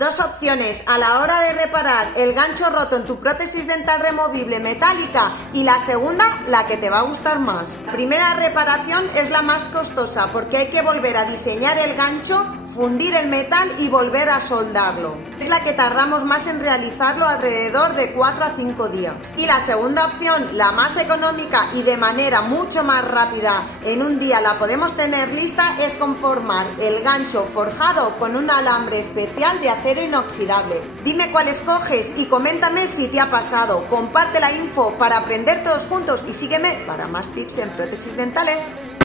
Dos opciones a la hora de reparar el gancho roto en tu prótesis dental removible metálica y la segunda, la que te va a gustar más. La primera reparación es la más costosa porque hay que volver a diseñar el gancho, fundir el metal y volver a soldarlo. Es la que tardamos más en realizarlo, alrededor de 4 a 5 días. Y la segunda opción, la más económica y de manera mucho más rápida, en un día la podemos tener lista, es conformar el gancho forjado con un alambre especial de acero inoxidable. Dime cuál escoges y coméntame si te ha pasado. Comparte la info para aprender todos juntos y sígueme para más tips en prótesis dentales.